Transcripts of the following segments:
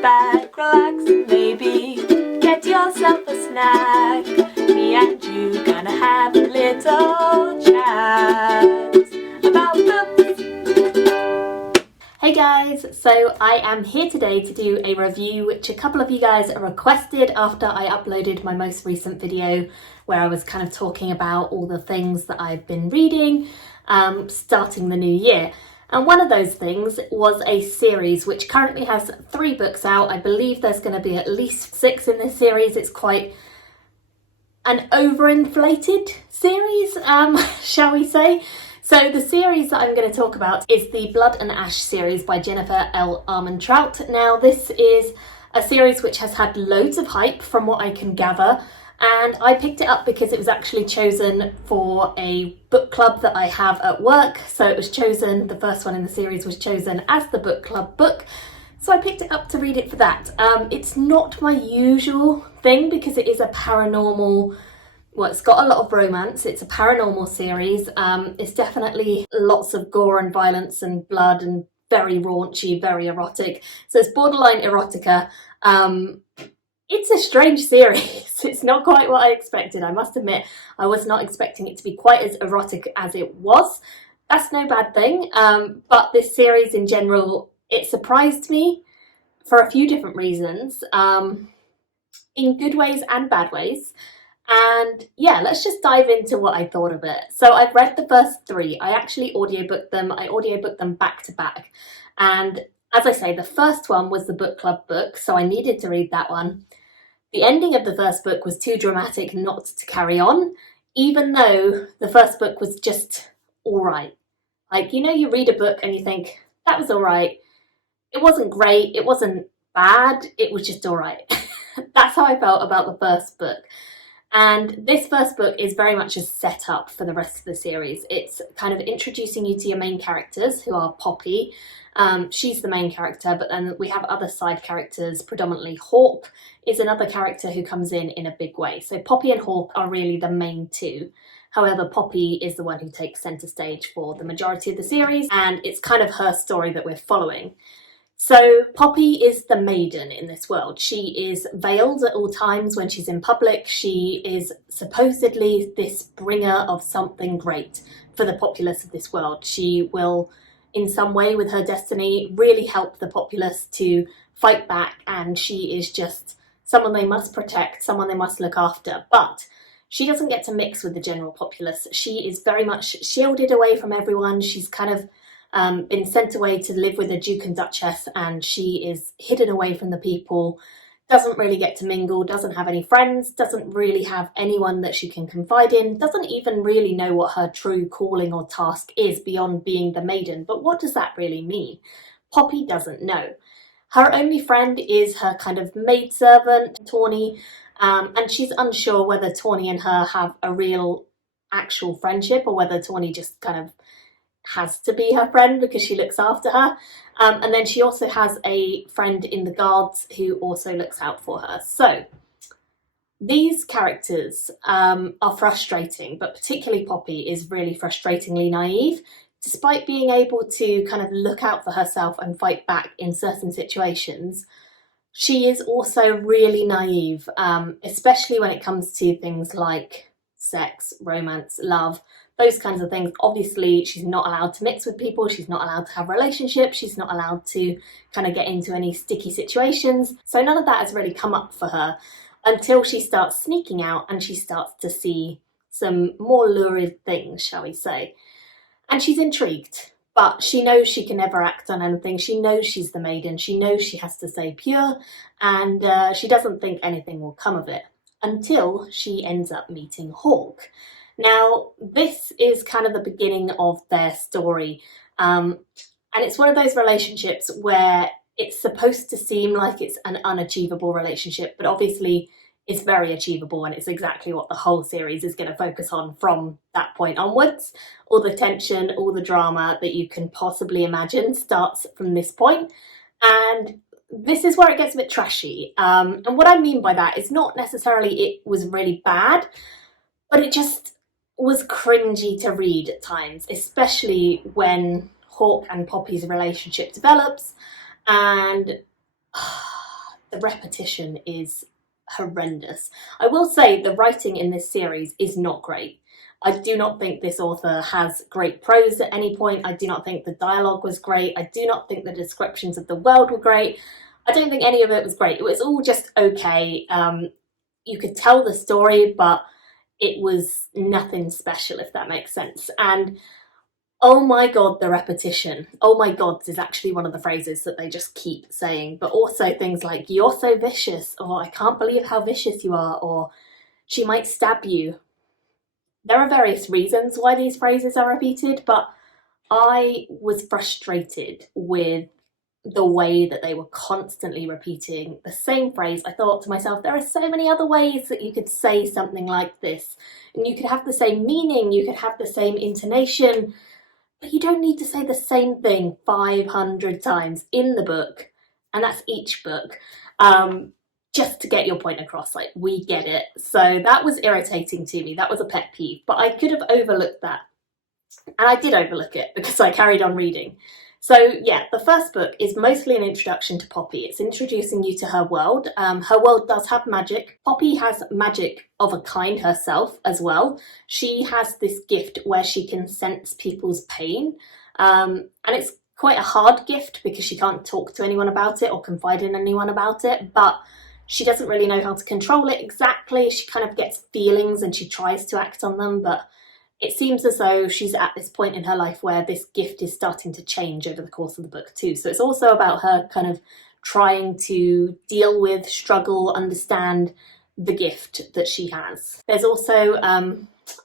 back, relax, and maybe get yourself a snack. Me and you gonna have a little chat about books. Hey guys, so I am here today to do a review which a couple of you guys requested after I uploaded my most recent video where I was kind of talking about all the things that I've been reading starting the new year. And one of those things was a series which currently has 3 books out. I believe there's going to be at least 6 in this series. It's quite an overinflated series, shall we say. So the series that I'm going to talk about is the Blood and Ash series by Jennifer L. Armentrout. Now this is a series which has had loads of hype from what I can gather, and I picked it up because it was actually chosen for a book club that I have at work. So it was chosen, the first one in the series was chosen as the book club book. So I picked it up to read it for that. It's not my usual thing because it is a paranormal, well, it's got a lot of romance. It's a paranormal series. It's definitely lots of gore and violence and blood and very raunchy, very erotic. So it's borderline erotica. It's a strange series. It's not quite what I expected. I must admit, I was not expecting it to be quite as erotic as it was. That's no bad thing. But this series in general, it surprised me for a few different reasons, in good ways and bad ways. And yeah, let's just dive into what I thought of it. So I've read the first 3. I actually audiobooked them. I audiobooked them back to back. And as I say, the first one was the book club book, so I needed to read that one. The ending of the first book was too dramatic not to carry on, even though the first book was just all right. Like, you know, you read a book and you think, that was all right. It wasn't great. It wasn't bad. It was just all right. That's how I felt about the first book. And this first book is very much a setup for the rest of the series. It's kind of introducing you to your main characters, who are Poppy. She's the main character, but then we have other side characters, predominantly Hawk is another character who comes in a big way. So Poppy and Hawk are really the main 2. However, Poppy is the one who takes centre stage for the majority of the series, and it's kind of her story that we're following. So Poppy is the maiden in this world. She is veiled at all times when she's in public. She is supposedly this bringer of something great for the populace of this world. She will, in some way with her destiny, really help the populace to fight back, and she is just someone they must protect, someone they must look after. But she doesn't get to mix with the general populace. She is very much shielded away from everyone. She's kind of been sent away to live with the Duke and Duchess, and she is hidden away from the people, doesn't really get to mingle, doesn't have any friends, doesn't really have anyone that she can confide in, doesn't even really know what her true calling or task is beyond being the maiden. But what does that really mean? Poppy doesn't know. Her only friend is her kind of maidservant, Tawny, and she's unsure whether Tawny and her have a real actual friendship or whether Tawny just kind of has to be her friend because she looks after her. And then she also has a friend in the guards who also looks out for her. So these characters are frustrating, but particularly Poppy is really frustratingly naive. Despite being able to kind of look out for herself and fight back in certain situations, she is also really naive, especially when it comes to things like sex, romance, love, those kinds of things. Obviously, she's not allowed to mix with people. She's not allowed to have relationships. She's not allowed to kind of get into any sticky situations. So none of that has really come up for her until she starts sneaking out and she starts to see some more lurid things, shall we say. And she's intrigued, but she knows she can never act on anything. She knows she's the maiden. She knows she has to stay pure, and she doesn't think anything will come of it until she ends up meeting Hawk. Now, this is kind of the beginning of their story, and it's one of those relationships where it's supposed to seem like it's an unachievable relationship, but obviously it's very achievable, and it's exactly what the whole series is going to focus on from that point onwards. All the tension, all the drama that you can possibly imagine starts from this point, and this is where it gets a bit trashy. And what I mean by that is not necessarily it was really bad, but it just was cringy to read at times, especially when Hawk and Poppy's relationship develops, and the repetition is horrendous. I will say the writing in this series is not great. I do not think this author has great prose at any point. I do not think the dialogue was great. I do not think the descriptions of the world were great. I don't think any of it was great. It was all just okay. You could tell the story, but it was nothing special, if that makes sense. And oh my god, the repetition. Oh my god is actually one of the phrases that they just keep saying. But also things like, you're so vicious, or I can't believe how vicious you are, or she might stab you. There are various reasons why these phrases are repeated, but I was frustrated with the way that they were constantly repeating the same phrase. I thought to myself, there are so many other ways that you could say something like this, and you could have the same meaning, you could have the same intonation, but you don't need to say the same thing 500 times in the book, and that's each book, just to get your point across. Like, we get it. So that was irritating to me. That was a pet peeve, but I could have overlooked that. And I did overlook it because I carried on reading. So yeah, the first book is mostly an introduction to Poppy. It's introducing you to her world. Her world does have magic. Poppy has magic of a kind herself as well. She has this gift where she can sense people's pain. And it's quite a hard gift because she can't talk to anyone about it or confide in anyone about it, but she doesn't really know how to control it exactly. She kind of gets feelings and she tries to act on them, but it seems as though she's at this point in her life where this gift is starting to change over the course of the book too. So it's also about her kind of trying to deal with, struggle, understand the gift that she has. There's also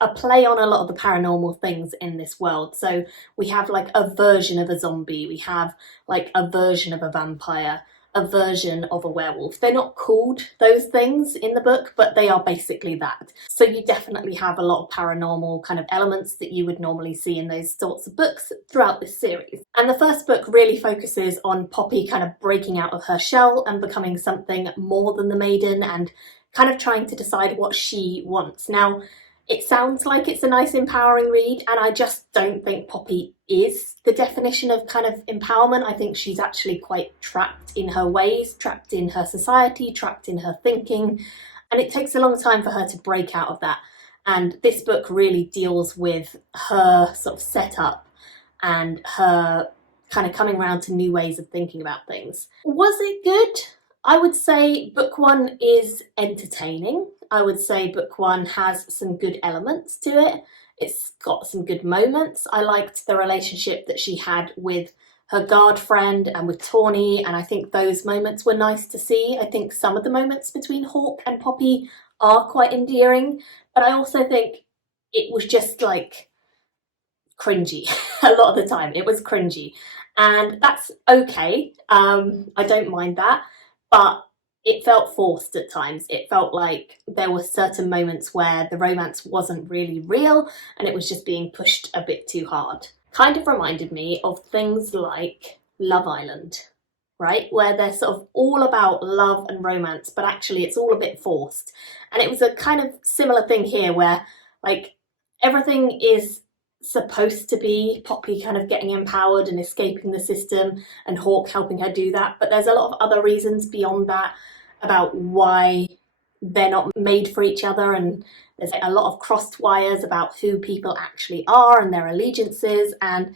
a play on a lot of the paranormal things in this world. So we have like a version of a zombie, we have like a version of a vampire, a version of a werewolf. They're not called those things in the book, but they are basically that. So you definitely have a lot of paranormal kind of elements that you would normally see in those sorts of books throughout this series. And the first book really focuses on Poppy kind of breaking out of her shell and becoming something more than the maiden and kind of trying to decide what she wants. Now, it sounds like it's a nice empowering read, and I just don't think Poppy is the definition of kind of empowerment. I think she's actually quite trapped in her ways, trapped in her society, trapped in her thinking, and it takes a long time for her to break out of that. And this book really deals with her sort of setup and her kind of coming around to new ways of thinking about things. Was it good? I would say book one is entertaining. I would say book one has some good elements to it. It's got some good moments. I liked the relationship that she had with her guard friend and with Tawny, and I think those moments were nice to see. I think some of the moments between Hawk and Poppy are quite endearing, but I also think it was just like cringy a lot of the time. It was cringy, and that's okay. I don't mind that, but it felt forced at times. It felt like there were certain moments where the romance wasn't really real and it was just being pushed a bit too hard. Kind of reminded me of things like Love Island, right? Where they're sort of all about love and romance, but actually it's all a bit forced. And it was a kind of similar thing here where like everything is supposed to be Poppy kind of getting empowered and escaping the system and Hawk helping her do that, but there's a lot of other reasons beyond that about why they're not made for each other, and there's a lot of crossed wires about who people actually are and their allegiances, and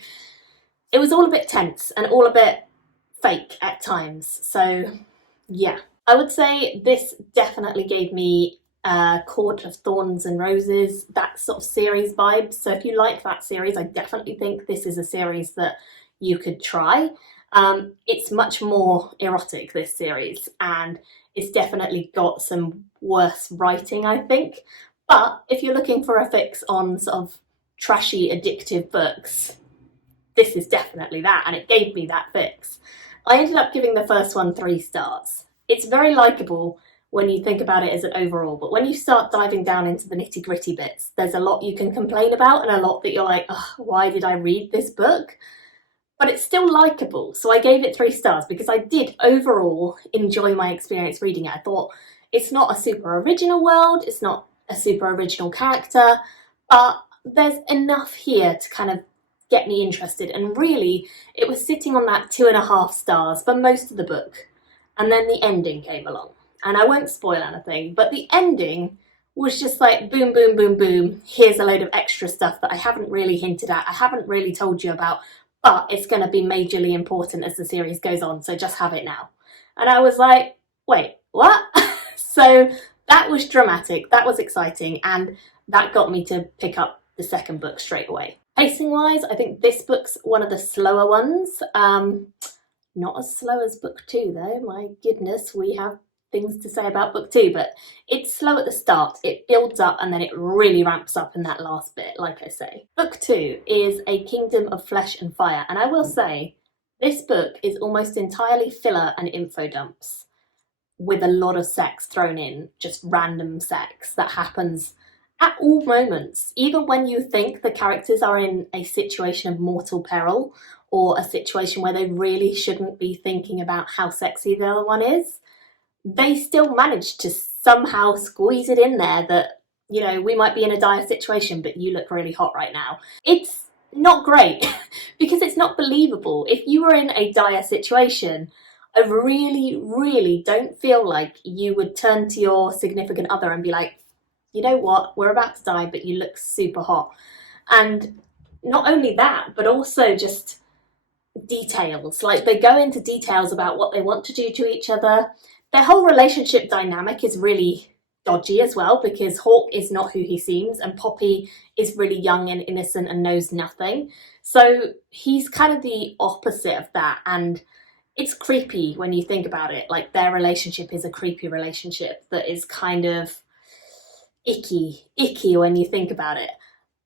it was all a bit tense and all a bit fake at times. So yeah, I would say this definitely gave me Court of Thorns and Roses, that sort of series vibes. So if you like that series, I definitely think this is a series that you could try. It's much more erotic, this series, and it's definitely got some worse writing, I think. But if you're looking for a fix on sort of trashy, addictive books, this is definitely that, and it gave me that fix. I ended up giving the first one 3 stars. It's very likeable when you think about it as an overall, but when you start diving down into the nitty-gritty bits, there's a lot you can complain about and a lot that you're like, oh, why did I read this book? But it's still likeable, so I gave it 3 stars because I did overall enjoy my experience reading it. I thought it's not a super original world, it's not a super original character, but there's enough here to kind of get me interested, and really it was sitting on that 2.5 stars for most of the book. And then the ending came along. And I won't spoil anything, but the ending was just like boom, boom, boom, boom. Here's a load of extra stuff that I haven't really hinted at, I haven't really told you about, but it's going to be majorly important as the series goes on, so just have it now. And I was like, wait, what? So that was dramatic, that was exciting, and that got me to pick up the second book straight away. Pacing wise, I think this book's one of the slower ones. Not as slow as book 2 though, my goodness, we have things to say about book 2, but it's slow at the start, it builds up and then it really ramps up in that last bit, like I say. Book 2 is A Kingdom of Flesh and Fire, and I will say, this book is almost entirely filler and info dumps, with a lot of sex thrown in, just random sex that happens at all moments. Even when you think the characters are in a situation of mortal peril, or a situation where they really shouldn't be thinking about how sexy the other one is, they still manage to somehow squeeze it in there that, you know, we might be in a dire situation, but you look really hot right now. It's not great because it's not believable. If you were in a dire situation, I really, really don't feel like you would turn to your significant other and be like, you know what, we're about to die, but you look super hot. And not only that, but also just details. Like, they go into details about what they want to do to each other. Their whole relationship dynamic is really dodgy as well, because Hawk is not who he seems and Poppy is really young and innocent and knows nothing. So he's kind of the opposite of that, and it's creepy when you think about it. Like, their relationship is a creepy relationship that is kind of icky when you think about it.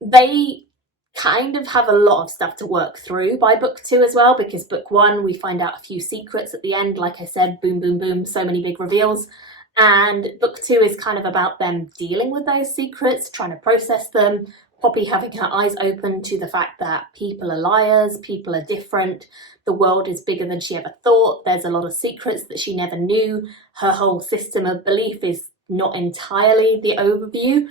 They kind of have a lot of stuff to work through by book 2 as well, because book 1 we find out a few secrets at the end, like I said, boom, boom, boom, so many big reveals. And book 2 is kind of about them dealing with those secrets, trying to process them, Poppy having her eyes open to the fact that people are liars, people are different, the world is bigger than she ever thought, there's a lot of secrets that she never knew, her whole system of belief is not entirely the overview.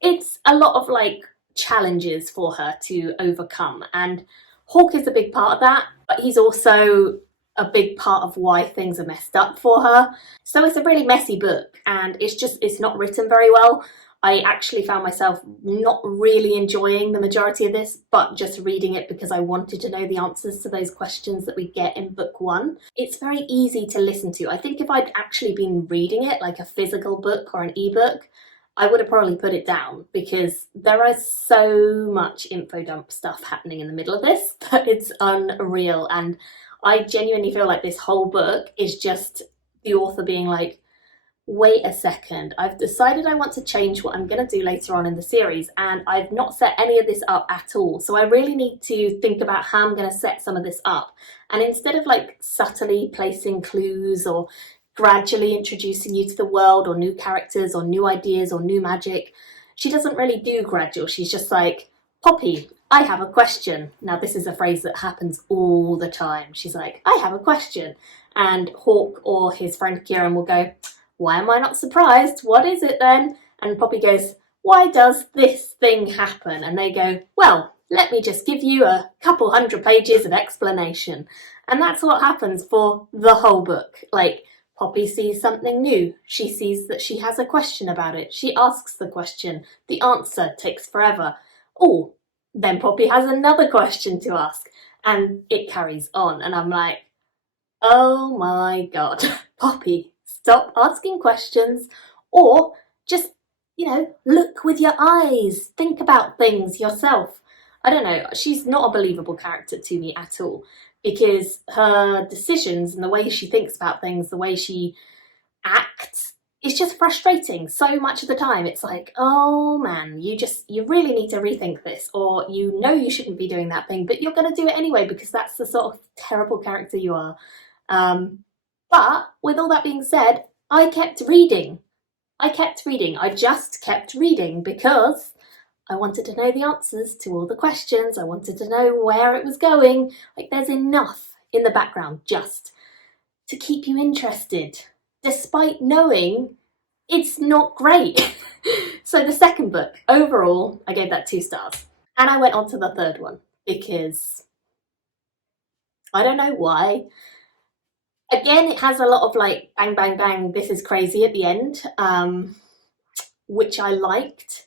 It's a lot of like challenges for her to overcome, and Hawk is a big part of that, but he's also a big part of why things are messed up for her. So it's a really messy book, and it's not written very well. I actually found myself not really enjoying the majority of this, but just reading it because I wanted to know the answers to those questions that we get in book 1. It's very easy to listen to. I think if I'd actually been reading it like a physical book or an ebook, I would have probably put it down, because there is so much info dump stuff happening in the middle of this that it's unreal. And I genuinely feel like this whole book is just the author being like, wait a second, I've decided I want to change what I'm going to do later on in the series, and I've not set any of this up at all. So I really need to think about how I'm going to set some of this up. And instead of like subtly placing clues or gradually introducing you to the world or new characters or new ideas or new magic, she doesn't really do gradual. She's just like, Poppy, I have a question. Now this is a phrase that happens all the time. She's like, I have a question. And Hawk or his friend Kieran will go, why am I not surprised? What is it then? And Poppy goes, why does this thing happen? And they go, well, let me just give you a couple 100 pages of explanation. And that's what happens for the whole book. Like, Poppy sees something new. She sees that she has a question about it. She asks the question. The answer takes forever. Oh, then Poppy has another question to ask. And it carries on. And I'm like, oh my God, Poppy, stop asking questions, or just, look with your eyes. Think about things yourself. I don't know. She's not a believable character to me at all, because her decisions and the way she thinks about things, the way she acts, is just frustrating so much of the time. It's like, oh man, you really need to rethink this, or you shouldn't be doing that thing, but you're going to do it anyway because that's the sort of terrible character you are. But with all that being said, I kept reading. I just kept reading because I wanted to know the answers to all the questions. I wanted to know where it was going. Like, there's enough in the background just to keep you interested, despite knowing it's not great. So the second book, overall, I gave that 2 stars. And I went on to the third one because I don't know why. Again, it has a lot of like bang, bang, bang, this is crazy at the end, which I liked,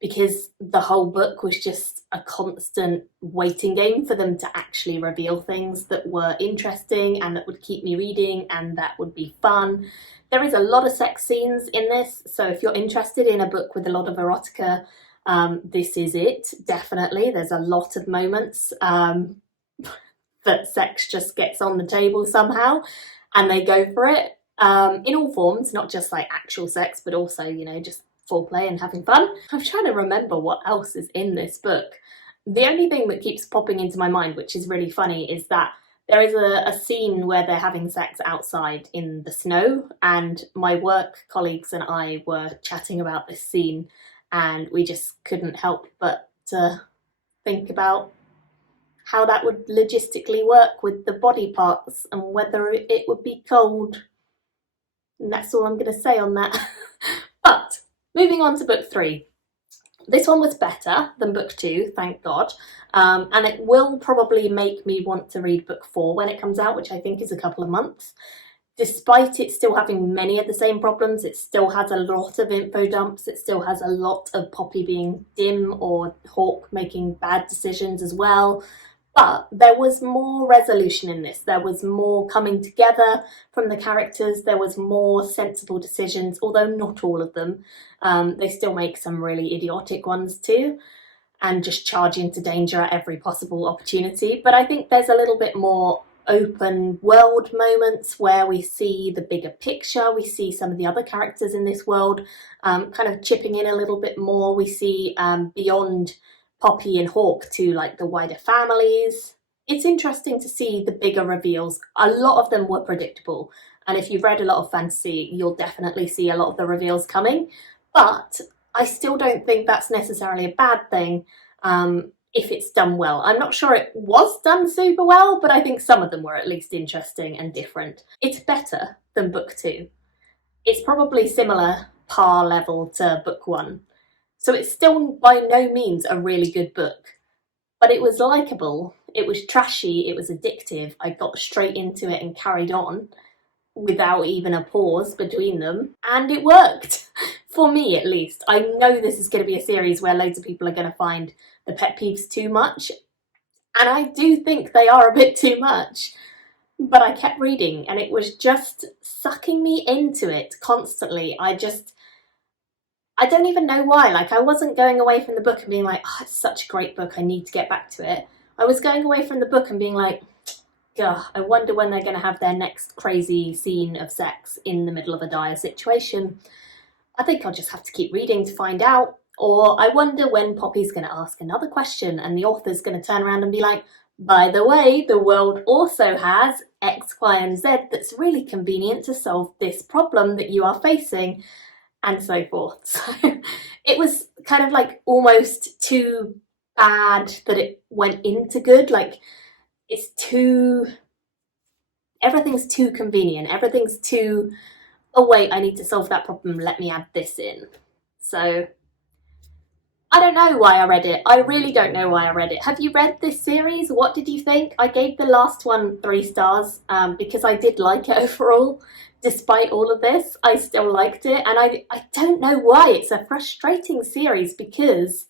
because the whole book was just a constant waiting game for them to actually reveal things that were interesting and that would keep me reading and that would be fun. There is a lot of sex scenes in this, so if you're interested in a book with a lot of erotica, this is it, definitely. There's a lot of moments that sex just gets on the table somehow and they go for it, in all forms, not just like actual sex, but also, you know, just foreplay and having fun. I'm trying to remember what else is in this book. The only thing that keeps popping into my mind, which is really funny, is that there is a scene where they're having sex outside in the snow, and my work colleagues and I were chatting about this scene, and we just couldn't help but think about how that would logistically work with the body parts and whether it would be cold. And that's all I'm going to say on that. But moving on to book 3. This one was better than book 2, thank God. And it will probably make me want to read book 4 when it comes out, which I think is a couple of months. Despite it still having many of the same problems, it still has a lot of info dumps, it still has a lot of Poppy being dim or Hawk making bad decisions as well. But there was more resolution in this. There was more coming together from the characters. There was more sensible decisions, although not all of them. They still make some really idiotic ones too, and just charge into danger at every possible opportunity. But I think there's a little bit more open world moments where we see the bigger picture. We see some of the other characters in this world kind of chipping in a little bit more. We see beyond Poppy and Hawk to like the wider families. It's interesting to see the bigger reveals. A lot of them were predictable, and if you've read a lot of fantasy, you'll definitely see a lot of the reveals coming, but I still don't think that's necessarily a bad thing if it's done well. I'm not sure it was done super well, but I think some of them were at least interesting and different. It's better than book 2. It's probably similar par level to book 1. So it's still by no means a really good book, but it was likeable, it was trashy, it was addictive. I got straight into it and carried on without even a pause between them, and it worked, for me at least. I know this is going to be a series where loads of people are going to find the pet peeves too much, and I do think they are a bit too much, but I kept reading and it was just sucking me into it constantly. I don't even know why. Like, I wasn't going away from the book and being like, oh, it's such a great book, I need to get back to it. I was going away from the book and being like, God, I wonder when they're going to have their next crazy scene of sex in the middle of a dire situation. I think I'll just have to keep reading to find out. Or I wonder when Poppy's going to ask another question and the author's going to turn around and be like, by the way, the world also has X, Y, and Z that's really convenient to solve this problem that you are facing, and so forth. So it was kind of like almost too bad that it went into good. Like, everything's too convenient. Everything's too, oh wait, I need to solve that problem, let me add this in. So I don't know why I read it. I really don't know why I read it. Have you read this series? What did you think? I gave the last one 3 stars because I did like it overall. Despite all of this, I still liked it, and I don't know why. It's a frustrating series because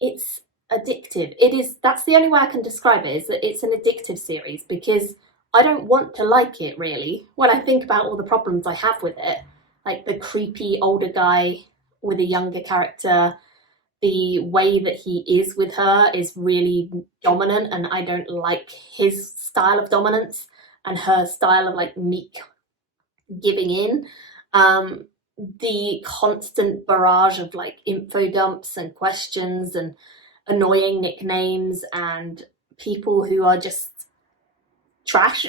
it's addictive. That's the only way I can describe it, is that it's an addictive series, because I don't want to like it, really. When I think about all the problems I have with it, like the creepy older guy with a younger character, the way that he is with her is really dominant, and I don't like his style of dominance and her style of like meek giving in. The constant barrage of like info dumps and questions and annoying nicknames and people who are just trash.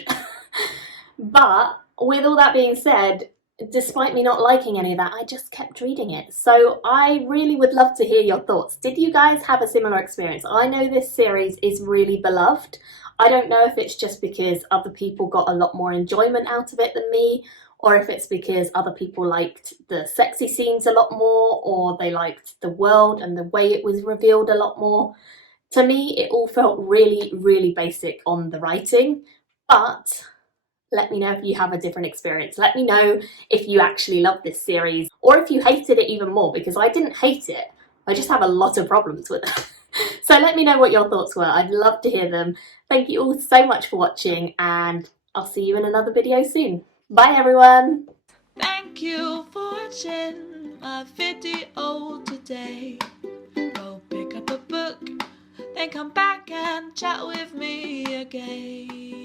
But with all that being said, despite me not liking any of that, I just kept reading it. So I really would love to hear your thoughts. Did you guys have a similar experience? I know this series is really beloved. I don't know if it's just because other people got a lot more enjoyment out of it than me, or if it's because other people liked the sexy scenes a lot more, or they liked the world and the way it was revealed a lot more. To me, it all felt really, really basic on the writing, but Let me know if you have a different experience. Let me know if you actually love this series or if you hated it even more, because I didn't hate it. I just have a lot of problems with it. So let me know what your thoughts were. I'd love to hear them. Thank you all so much for watching, and I'll see you in another video soon. Bye everyone! Thank you for watching my video today. Go pick up a book, then come back and chat with me again.